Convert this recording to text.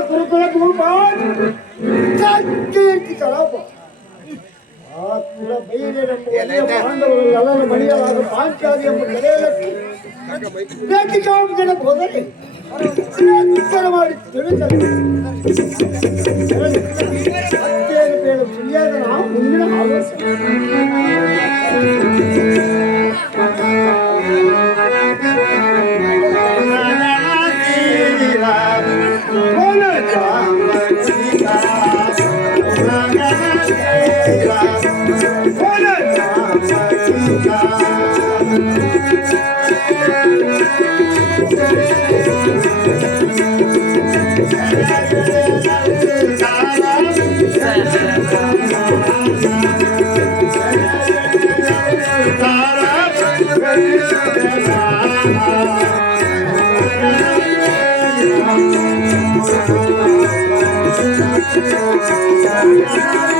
ಗುರುಕುಲ ಭೂಪಾಲ್ ಕಲಾಪ ಆ ಕುಲ ಬೈರೆ ಪಾಂಡವರೆಲ್ಲರೂ ಮಣಿಯಲಾದ ಪಾಂಚಾಲಿ ಎಂಬ ಕರೆಯಲ್ಲಿ ಬೇಕಿಕಾಂಶಕ್ಕೆ ಹೋದರೆ ಉತ್ತರ ಮಾಡಿ ತಿಳಿಸಲು ಅತ್ತೇನು ಬೇಡ ಸುಳಿಯಾದ ನಾವು ಮುಂದಿನ ಆಲೋಚನೆ Thank you.